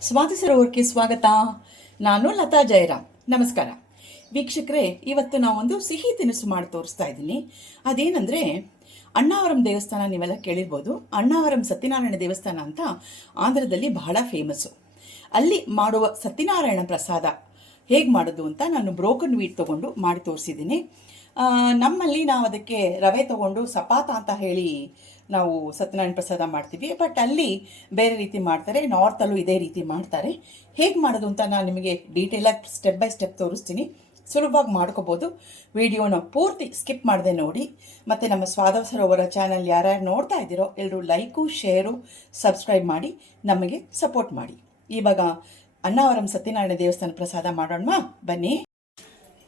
ಸ್ವಾತಿ ಸರೋವರಕ್ಕೆ ಸ್ವಾಗತ. ನಾನು ಲತಾ ಜಯರಾಮ್. ನಮಸ್ಕಾರ. ವೀಕ್ಷಕರೇ, ಇವತ್ತು ನಾವೊಂದು ಸಿಹಿ ತಿನಿಸು ಮಾಡಿ ತೋರಿಸ್ತಾ ಇದ್ದೀನಿ. ಅದೇನೆಂದರೆ, ಅಣ್ಣಾವರಂ ದೇವಸ್ಥಾನ ನೀವೆಲ್ಲ ಕೇಳಿರ್ಬೋದು. ಅಣ್ಣಾವರಂ ಸತ್ಯನಾರಾಯಣ ದೇವಸ್ಥಾನ ಅಂತ ಆಂಧ್ರದಲ್ಲಿ ಬಹಳ ಫೇಮಸ್ಸು ಅಲ್ಲಿ ಮಾಡುವ ಸತ್ಯನಾರಾಯಣ ಪ್ರಸಾದ ಹೇಗೆ ಮಾಡೋದು ಅಂತ ನಾನು ಬ್ರೋಕನ್ ವೀಟ್ ತೊಗೊಂಡು ಮಾಡಿ ತೋರಿಸಿದ್ದೀನಿ. ನಮ್ಮಲ್ಲಿ ನಾವು ಅದಕ್ಕೆ ರವೆ ತೊಗೊಂಡು, ಸಪಾತ ಅಂತ ಹೇಳಿ ನಾವು ಸತ್ಯನಾರಾಯಣ ಪ್ರಸಾದ ಮಾಡ್ತೀವಿ. ಬಟ್ ಅಲ್ಲಿ ಬೇರೆ ರೀತಿ ಮಾಡ್ತಾರೆ ನಾರ್ತಲ್ಲೂ ಇದೇ ರೀತಿ ಮಾಡ್ತಾರೆ. ಹೇಗೆ ಮಾಡೋದು ಅಂತ ನಾನು ನಿಮಗೆ ಡೀಟೇಲಾಗಿ ಸ್ಟೆಪ್ ಬೈ ಸ್ಟೆಪ್ ತೋರಿಸ್ತೀನಿ. ಸುಲಭವಾಗಿ ಮಾಡ್ಕೋಬೋದು. ವಿಡಿಯೋನ ಪೂರ್ತಿ ಸ್ಕಿಪ್ ಮಾಡದೆ ನೋಡಿ. ಮತ್ತು ನಮ್ಮ ಸ್ವಾದವ ಸರೋವರ ಚಾನಲ್ ಯಾರ್ಯಾರು ನೋಡ್ತಾ ಇದ್ದೀರೋ ಎಲ್ಲರೂ ಲೈಕು ಶೇರು ಸಬ್ಸ್ಕ್ರೈಬ್ ಮಾಡಿ, ನಮಗೆ ಸಪೋರ್ಟ್ ಮಾಡಿ. ಇವಾಗ ಅಣ್ಣಾವರಂ ಸತ್ಯನಾರಾಯಣ ದೇವಸ್ಥಾನ ಪ್ರಸಾದ ಮಾಡೋಣ ಬನ್ನಿ.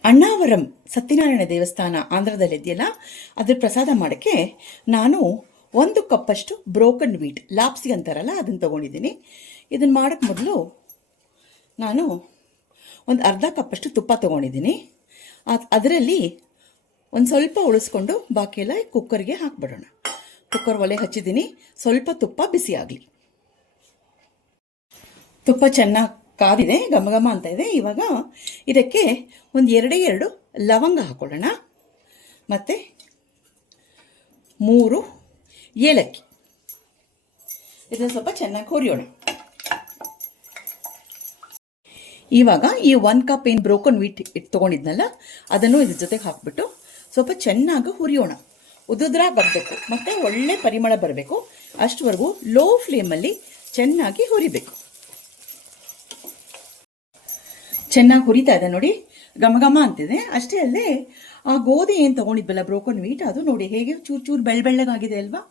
ಅಣ್ಣಾವರಂ ಸತ್ಯನಾರಾಯಣ ದೇವಸ್ಥಾನ ಆಂಧ್ರದಲ್ಲಿದೆಯಲ್ಲ, ಅದ್ರ ಪ್ರಸಾದ ಮಾಡೋಕ್ಕೆ ನಾನು ಒಂದು ಕಪ್ಪಷ್ಟು ಬ್ರೋಕನ್ ವೀಟ್ ಲಾಪ್ಸಿ ಅಂತಾರಲ್ಲ, ಅದನ್ನು ತೊಗೊಂಡಿದ್ದೀನಿ. ಇದನ್ನು ಮಾಡೋಕ್ಕೆ ಮೊದಲು ನಾನು ಒಂದು ಅರ್ಧ ಕಪ್ಪಷ್ಟು ತುಪ್ಪ ತೊಗೊಂಡಿದ್ದೀನಿ. ಅದು ಅದರಲ್ಲಿ ಒಂದು ಸ್ವಲ್ಪ ಉಳಿಸ್ಕೊಂಡು ಬಾಕಿಯೆಲ್ಲ ಕುಕ್ಕರ್ಗೆ ಹಾಕ್ಬಿಡೋಣ. ಕುಕ್ಕರ್ ಒಲೆ ಹಚ್ಚಿದ್ದೀನಿ. ಸ್ವಲ್ಪ ತುಪ್ಪ ಬಿಸಿ ಆಗಲಿ. ತುಪ್ಪ ಚೆನ್ನಾಗಿ ಕಾದಿದೆ, ಘಮ ಘಮ ಅಂತ ಇದೆ. ಇವಾಗ ಇದಕ್ಕೆ ಒಂದು ಎರಡೇ ಎರಡು ಲವಂಗ ಹಾಕೊಳ್ಳೋಣ. ಮತ್ತು ಮೂರು ಏಲಕ್ಕಿ. ಇದನ್ನು ಸ್ವಲ್ಪ ಚೆನ್ನಾಗಿ ಹುರಿಯೋಣ ಇವಾಗ ಈ ಒನ್ ಕಪ್ ಏನು ಬ್ರೋಕನ್ ವೀಟ್ ಇಟ್ಟು ತೊಗೊಂಡಿದ್ನಲ್ಲ, ಅದನ್ನು ಇದ್ರ ಜೊತೆಗೆ ಹಾಕ್ಬಿಟ್ಟು ಸ್ವಲ್ಪ ಚೆನ್ನಾಗಿ ಹುರಿಯೋಣ. ಉದುದ್ರಾಗಿ ಬರಬೇಕು, ಮತ್ತು ಒಳ್ಳೆ ಪರಿಮಳ ಬರಬೇಕು, ಅಷ್ಟವರೆಗೂ ಲೋ ಫ್ಲೇಮಲ್ಲಿ ಚೆನ್ನಾಗಿ ಹುರಿಬೇಕು. ಚೆನ್ನಾಗಿ ಹುರಿತಾ ಇದೆ ನೋಡಿ, ಘಮ ಘಮ ಅಂತಿದೆ. ಅಷ್ಟೇ ಅಲ್ಲೇ ಆ ಗೋಧಿ ಏನು ತೊಗೊಂಡಿದ್ವಲ್ಲ ಬ್ರೋಕನ್ ವೀಟ್ ಅದು ನೋಡಿ ಹೇಗೆ ಚೂರು ಚೂರು ಬೆಳ್ಳ ಬೆಳ್ಳಗಾಗಿದೆ ಅಲ್ವಾ?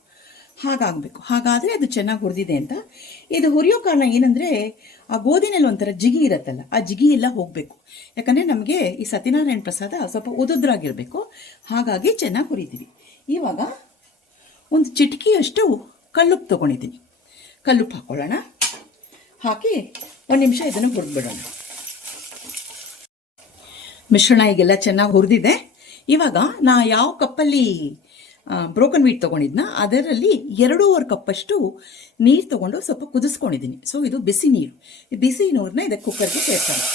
ಹಾಗಾಗಬೇಕು. ಹಾಗಾದರೆ ಅದು ಚೆನ್ನಾಗಿ ಹುರಿದಿದೆ ಅಂತ. ಇದು ಹುರಿಯೋ ಕಾರಣ ಏನಂದರೆ, ಆ ಗೋಧಿನಲ್ಲಿ ಒಂಥರ ಜಿಗಿ ಇರುತ್ತಲ್ಲ, ಆ ಜಿಗಿ ಎಲ್ಲ ಹೋಗಬೇಕು. ಯಾಕಂದರೆ ನಮಗೆ ಈ ಸತ್ಯನಾರಾಯಣ ಪ್ರಸಾದ ಸ್ವಲ್ಪ ಉದುದ್ರಾಗಿರಬೇಕು ಹಾಗಾಗಿ ಚೆನ್ನಾಗಿ ಹುರಿತೀವಿ. ಇವಾಗ ಒಂದು ಚಿಟಕಿಯಷ್ಟು ಕಲ್ಲುಪ್ಪು ತೊಗೊಂಡಿದ್ದೀನಿ. ಕಲ್ಲುಪ್ಪು ಹಾಕ್ಕೊಳ್ಳೋಣ ಹಾಕಿ ಒಂದು ನಿಮಿಷ ಇದನ್ನು ಹುರಿದ್ಬಿಡೋಣ. ಮಿಶ್ರಣ ಈಗೆಲ್ಲ ಚೆನ್ನಾಗಿ ಹುರಿದಿದೆ. ಇವಾಗ ನಾ ಯಾವ ಕಪ್ಪಲ್ಲಿ ಬ್ರೋಕನ್ ವೀಟ್ ತೊಗೊಂಡಿದ್ನ. ಅದರಲ್ಲಿ ಎರಡೂವರೆ ಕಪ್ಪಷ್ಟು ನೀರು ತೊಗೊಂಡು ಸ್ವಲ್ಪ ಕುದಿಸ್ಕೊಂಡಿದ್ದೀನಿ. ಸೊ ಇದು ಬಿಸಿ ನೀರು. ಈ ಬಿಸಿ ನೀರನ್ನ ಇದಕ್ಕೆ ಕುಕ್ಕರ್ಗೆ ಸೇರ್ತಾನೆ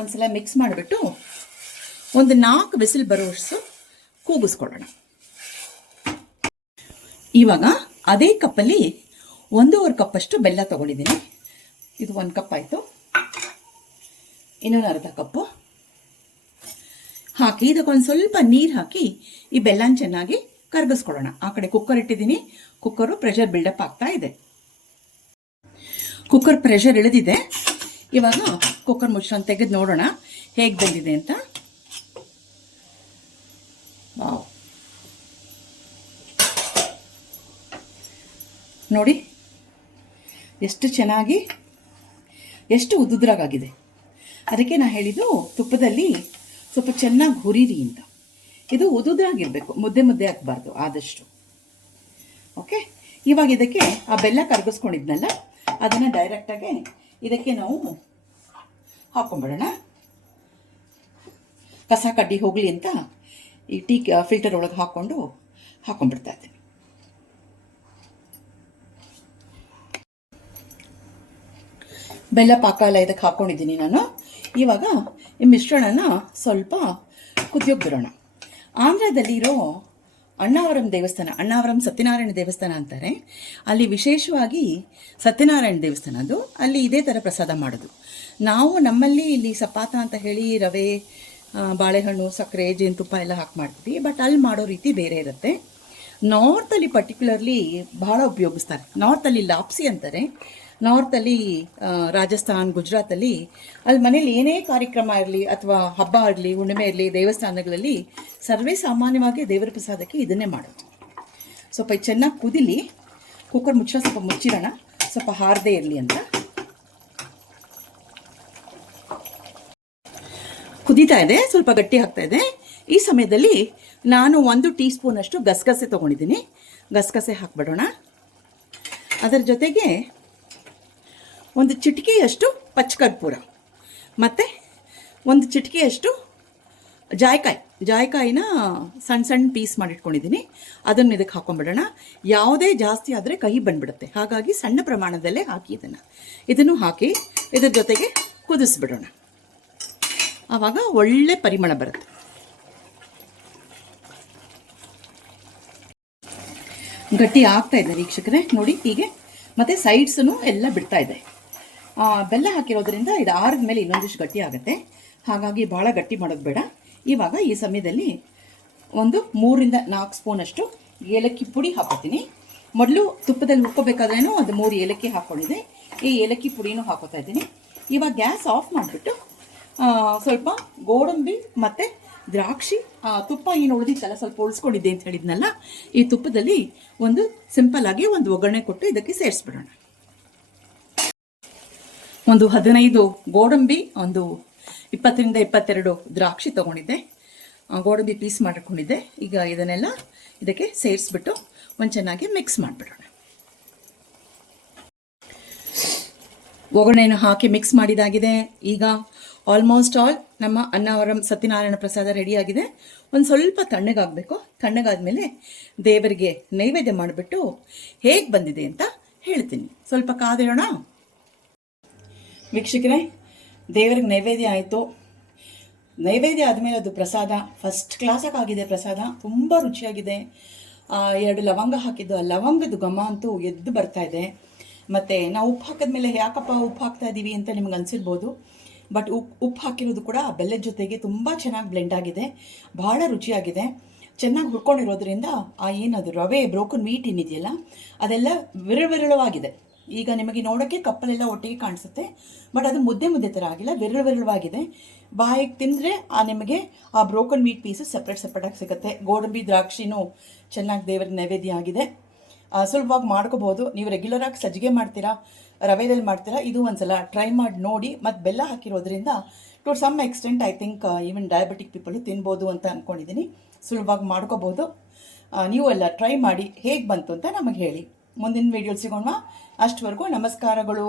ಒಂದ್ಸಲ ಮಿಕ್ಸ್ ಮಾಡಿಬಿಟ್ಟು ಒಂದು ನಾಲ್ಕು ಬಿಸಿಲು ಬರೋಷ್ಟು ಕೂಗಿಸ್ಕೊಳ್ಳೋಣ. ಇವಾಗ ಅದೇ ಕಪ್ಪಲ್ಲಿ ಒಂದೂವರೆ ಕಪ್ಪಷ್ಟು ಬೆಲ್ಲ ತೊಗೊಂಡಿದ್ದೀನಿ. ಇದು ಒಂದು ಕಪ್ ಆಯಿತು. ಇನ್ನೊಂದು ಅರ್ಧ ಕಪ್ಪು ಹಾಕಿ, ಇದಕ್ಕೊಂದು ಸ್ವಲ್ಪ ನೀರು ಹಾಕಿ, ಈ ಬೆಲ್ಲನ ಚೆನ್ನಾಗಿ ಕರಗಿಸ್ಕೊಳ್ಳೋಣ. ಆ ಕಡೆ ಕುಕ್ಕರ್ ಇಟ್ಟಿದ್ದೀನಿ. ಕುಕ್ಕರು ಪ್ರೆಷರ್ ಬಿಲ್ಡಪ್ ಆಗ್ತಾ ಇದೆ. ಕುಕ್ಕರ್ ಪ್ರೆಷರ್ ಇಳಿದಿದೆ. ಇವಾಗ ಕುಕ್ಕರ್ ಮುಚ್ಚನ್ನು ತೆಗೆದು ನೋಡೋಣ. ಹೇಗೆ ಬಂದಿದೆ ಅಂತ. ವಾವ್ ನೋಡಿ, ಎಷ್ಟು ಚೆನ್ನಾಗಿ, ಎಷ್ಟು ಉದ್ದುದ್ರಾಗಿದೆ ಅದಕ್ಕೆ ನಾನು ಹೇಳಿದ್ದು ತುಪ್ಪದಲ್ಲಿ ಸ್ವಲ್ಪ ಚೆನ್ನಾಗಿ ಹುರಿರಿ ಅಂತ. ಇದು ಉದುದ್ರಾಗಿರಬೇಕು, ಮುದ್ದೆ ಮುದ್ದೆ ಹಾಕಬಾರ್ದು ಆದಷ್ಟು. ಓಕೆ ಇವಾಗ ಇದಕ್ಕೆ ಆ ಬೆಲ್ಲ ಕರಗಿಸ್ಕೊಂಡಿದ್ನಲ್ಲ, ಅದನ್ನು ಡೈರೆಕ್ಟಾಗಿ ಇದಕ್ಕೆ ನಾವು ಹಾಕ್ಕೊಂಬಿಡೋಣ ಕಸ ಕಡ್ಡಿ ಹೋಗಲಿ ಅಂತ ಈ ಟೀ ಫಿಲ್ಟರ್ ಒಳಗೆ ಹಾಕ್ಕೊಂಡು ಹಾಕ್ಕೊಂಡ್ಬಿಡ್ತಾ ಇದ್ದೀನಿ. ಬೆಲ್ಲ ಪಾಕ ಎಲ್ಲ ಇದಕ್ಕೆ ಹಾಕ್ಕೊಂಡಿದ್ದೀನಿ ನಾನು. ಇವಾಗ ಈ ಮಿಶ್ರಣನ ಸ್ವಲ್ಪ ಕುದಿಯೋಕೆ ಬಿಡೋಣ. ಆಂಧ್ರದಲ್ಲಿರೋ ಅಣ್ಣಾವರಂ ದೇವಸ್ಥಾನ, ಅಣ್ಣಾವರಂ ಸತ್ಯನಾರಾಯಣ ದೇವಸ್ಥಾನ ಅಂತಾರೆ. ಅಲ್ಲಿ ವಿಶೇಷವಾಗಿ ಸತ್ಯನಾರಾಯಣ ದೇವಸ್ಥಾನ ಅದು. ಅಲ್ಲಿ ಇದೇ ಥರ ಪ್ರಸಾದ ಮಾಡೋದು. ನಾವು ನಮ್ಮಲ್ಲಿ ಇಲ್ಲಿ ಸಪಾತ ಅಂತ ಹೇಳಿ ರವೆ ಬಾಳೆಹಣ್ಣು, ಸಕ್ಕರೆ, ಜೇನುತುಪ್ಪ ಎಲ್ಲ ಹಾಕಿ ಮಾಡ್ತೀವಿ. ಬಟ್ ಅಲ್ಲಿ ಮಾಡೋ ರೀತಿ ಬೇರೆ ಇರುತ್ತೆ. ನಾರ್ತಲ್ಲಿ ಪರ್ಟಿಕ್ಯುಲರ್ಲಿ ಬಹಳ ಉಪಯೋಗಿಸ್ತಾರೆ. ನಾರ್ತಲ್ಲಿ ಲಾಪ್ಸಿ ಅಂತಾರೆ. ನಾರ್ತಲ್ಲಿ ಅಲ್ಲಿ ರಾಜಸ್ಥಾನ್, ಗುಜರಾತಲ್ಲಿ ಅಲ್ಲಿ ಮನೇಲಿ ಏನೇ ಕಾರ್ಯಕ್ರಮ ಇರಲಿ ಅಥವಾ ಹಬ್ಬ ಆಗಲಿ ಹುಣ್ಣಿಮೆ ಇರಲಿ, ದೇವಸ್ಥಾನಗಳಲ್ಲಿ ಸರ್ವೇ ಸಾಮಾನ್ಯವಾಗಿ ದೇವರ ಪ್ರಸಾದಕ್ಕೆ ಇದನ್ನೇ ಮಾಡೋದು. ಸ್ವಲ್ಪ ಚೆನ್ನಾಗಿ ಕುದಿಲಿ, ಕುಕ್ಕರ್ ಮುಚ್ಚ, ಸ್ವಲ್ಪ ಮುಚ್ಚಿರೋಣ, ಸ್ವಲ್ಪ ಹಾರದೇ ಇರಲಿ ಅಂತ. ಕುದೀತಾ ಇದೆ, ಸ್ವಲ್ಪ ಗಟ್ಟಿ ಆಗ್ತಾ ಇದೆ. ಈ ಸಮಯದಲ್ಲಿ ನಾನು ಒಂದು ಟೀ ಸ್ಪೂನಷ್ಟು ಗಸಗಸೆ ತೊಗೊಂಡಿದ್ದೀನಿ. ಗಸಗಸೆ ಹಾಕ್ಬಿಡೋಣ. ಅದರ ಜೊತೆಗೆ ಒಂದು ಚಿಟಿಕೆಯಷ್ಟು ಪಚ್ಚಕರ್ಪೂರ. ಮತ್ತು ಒಂದು ಚಿಟಿಕೆಯಷ್ಟು ಜಾಯ್ಕಾಯಿ. ಜಾಯ್ಕಾಯಿನ ಸಣ್ಣ ಸಣ್ಣ ಪೀಸ್ ಮಾಡಿಟ್ಕೊಂಡಿದ್ದೀನಿ ಅದನ್ನು ಇದಕ್ಕೆ ಹಾಕೊಂಡ್ಬಿಡೋಣ ಯಾವುದೇ ಜಾಸ್ತಿ ಆದರೆ ಕಹಿ ಬಂದ್ಬಿಡುತ್ತೆ. ಹಾಗಾಗಿ ಸಣ್ಣ ಪ್ರಮಾಣದಲ್ಲೇ ಹಾಕಿ ಇದನ್ನು. ಇದನ್ನು ಹಾಕಿ ಇದ್ರ ಜೊತೆಗೆ ಕುದಿಸ್ಬಿಡೋಣ. ಆವಾಗ ಒಳ್ಳೆ ಪರಿಮಳ ಬರುತ್ತೆ. ಗಟ್ಟಿ ಆಗ್ತಾ ಇದೆ ವೀಕ್ಷಕರೇ. ನೋಡಿ ಹೀಗೆ. ಮತ್ತು ಸೈಡ್ಸನ್ನು ಎಲ್ಲ ಬಿಡ್ತಾ ಇದೆ. ಬೆಲ್ಲ ಹಾಕಿರೋದ್ರಿಂದ ಇದು ಆರಿದ ಮೇಲೆ ಇನ್ನೊಂದಿಷ್ಟು ಗಟ್ಟಿ ಆಗುತ್ತೆ. ಹಾಗಾಗಿ ಭಾಳ ಗಟ್ಟಿ ಮಾಡೋದು ಬೇಡ. ಇವಾಗ ಈ ಸಮಯದಲ್ಲಿ ಒಂದು ಮೂರಿಂದ ನಾಲ್ಕು ಸ್ಪೂನಷ್ಟು ಏಲಕ್ಕಿ ಪುಡಿ ಹಾಕೋತೀನಿ. ಮೊದಲು ತುಪ್ಪದಲ್ಲಿ ಉಕ್ಕೋಬೇಕಾದ್ರೇನು ಒಂದು ಮೂರು ಏಲಕ್ಕಿ ಹಾಕ್ಕೊಂಡಿದೆ ಈ ಏಲಕ್ಕಿ ಪುಡಿನೂ ಹಾಕೋತಾ ಇದ್ದೀನಿ. ಇವಾಗ ಗ್ಯಾಸ್ ಆಫ್ ಮಾಡಿಬಿಟ್ಟು ಸ್ವಲ್ಪ ಗೋಡಂಬಿ ಮತ್ತು ದ್ರಾಕ್ಷಿ ತುಪ್ಪ ಏನು ಉಳಿದಿತ್ತಲ್ಲ, ಸ್ವಲ್ಪ ಉಳಿಸ್ಕೊಂಡಿದ್ದೆ ಅಂತ ಹೇಳಿದ್ನಲ್ಲ, ಈ ತುಪ್ಪದಲ್ಲಿ ಒಂದು ಸಿಂಪಲ್ ಆಗಿ ಒಂದು ಒಗ್ಗರಣೆ ಕೊಟ್ಟು ಇದಕ್ಕೆ ಸೇರಿಸ್ಬಿಡೋಣ. ಒಂದು ಹದಿನೈದು ಗೋಡಂಬಿ, ಒಂದು ಇಪ್ಪತ್ತರಿಂದ ಇಪ್ಪತ್ತೆರಡು ದ್ರಾಕ್ಷಿ ತಗೊಂಡಿದ್ದೆ. ಗೋಡಂಬಿ ಪೀಸ್ ಮಾಡಿಕೊಂಡಿದ್ದೆ ಈಗ ಇದನ್ನೆಲ್ಲ ಇದಕ್ಕೆ ಸೇರಿಸ್ಬಿಟ್ಟು ಒಂದು ಚೆನ್ನಾಗಿ ಮಿಕ್ಸ್ ಮಾಡಿಬಿಡೋಣ. ಒಗ್ಗರಣೆಯನ್ನು ಹಾಕಿ ಮಿಕ್ಸ್ ಮಾಡಿದಾಗಿದೆ. ಈಗ ಆಲ್ಮೋಸ್ಟ್ ಆಲ್ ನಮ್ಮ ಅನ್ನವರಂ ಸತ್ಯನಾರಾಯಣ ಪ್ರಸಾದ ರೆಡಿಯಾಗಿದೆ ಒಂದು ಸ್ವಲ್ಪ ತಣ್ಣಗಾಗಬೇಕು. ತಣ್ಣಗಾದ್ಮೇಲೆ ದೇವರಿಗೆ ನೈವೇದ್ಯ ಮಾಡಿಬಿಟ್ಟು ಹೇಗೆ ಬಂದಿದೆ ಅಂತ ಹೇಳ್ತೀನಿ. ಸ್ವಲ್ಪ ಕಾದಿರೋಣ? ವೀಕ್ಷಕರೇ, ದೇವ್ರಿಗೆ ನೈವೇದ್ಯ ಆಯಿತು. ನೈವೇದ್ಯ ಆದಮೇಲೆ ಅದು ಪ್ರಸಾದ ಫಸ್ಟ್ ಕ್ಲಾಸಾಗಿ ಆಗಿದೆ ಪ್ರಸಾದ, ತುಂಬ ರುಚಿಯಾಗಿದೆ. ಎರಡು ಲವಂಗ ಹಾಕಿದ್ದು, ಆ ಲವಂಗದ ಘಮ ಅಂತೂ ಎದ್ದು ಬರ್ತಾ ಇದೆ. ಮತ್ತು ನಾವು ಉಪ್ಪು ಹಾಕಿದ್ಮೇಲೆ ಯಾಕಪ್ಪ ಉಪ್ಪು ಹಾಕ್ತಾ ಇದ್ದೀವಿ ಅಂತ ನಿಮ್ಗೆ ಅನಿಸಿರ್ಬೋದು. ಬಟ್ ಉಪ್ಪು ಉಪ್ಪು ಹಾಕಿರೋದು ಕೂಡ ಆ ಬೆಲ್ಲದ ಜೊತೆಗೆ ತುಂಬ ಚೆನ್ನಾಗಿ ಬ್ಲೆಂಡ್ ಆಗಿದೆ. ಭಾಳ ರುಚಿಯಾಗಿದೆ. ಚೆನ್ನಾಗಿ ಹುರ್ಕೊಂಡಿರೋದ್ರಿಂದ ಆ ಏನದು ರವೆ ಬ್ರೋಕನ್ ಮೀಟ್ ಏನಿದೆಯಲ್ಲ, ಅದೆಲ್ಲ ವಿರಳ ವಿರಳವಾಗಿದೆ ಈಗ ನಿಮಗೆ ನೋಡೋಕ್ಕೆ ಕಪ್ಪಲೆಲ್ಲ ಒಟ್ಟಿಗೆ ಕಾಣಿಸುತ್ತೆ. ಬಟ್ ಅದು ಮುದ್ದೆ ಮುದ್ದೆ ಥರ ಆಗಿಲ್ಲ ವಿರಳ ವಿರಳವಾಗಿದೆ ಬಾಯಿಗೆ ತಿಂದರೆ ಆ ನಿಮಗೆ ಆ ಬ್ರೋಕನ್ ಮೀಟ್ ಪೀಸಸ್ ಸಪ್ರೇಟ್ ಸಪ್ರೇಟಾಗಿ ಸಿಗುತ್ತೆ. ಗೋಡಂಬಿ, ದ್ರಾಕ್ಷಿನೂ ಚೆನ್ನಾಗಿ ದೇವರ ನೈವೇದ್ಯ ಆಗಿದೆ. ಸುಲಭವಾಗಿ ಮಾಡ್ಕೋಬೋದು. ನೀವು ರೆಗ್ಯುಲರಾಗಿ ಸಜ್ಜಿಗೆ ಮಾಡ್ತೀರಾ, ರವೆದಲ್ಲಿ ಮಾಡ್ತೀರಾ, ಇದು ಒಂದ್ಸಲ ಟ್ರೈ ಮಾಡಿ, ನೋಡಿ. ಮತ್ತು ಬೆಲ್ಲ ಹಾಕಿರೋದ್ರಿಂದ to some extent I think even diabetic people ತಿನ್ಬೋದು ಅಂತ ಅಂದ್ಕೊಂಡಿದ್ದೀನಿ ಸುಲಭವಾಗಿ ಮಾಡ್ಕೋಬೋದು. ನೀವು ಎಲ್ಲ ಟ್ರೈ ಮಾಡಿ, ಹೇಗೆ ಬಂತು ಅಂತ ನಮಗೆ ಹೇಳಿ. ಮುಂದಿನ ವೀಡಿಯೋ ಸಿಗೋಣ. ಅಷ್ಟವರೆಗೂ ನಮಸ್ಕಾರಗಳು.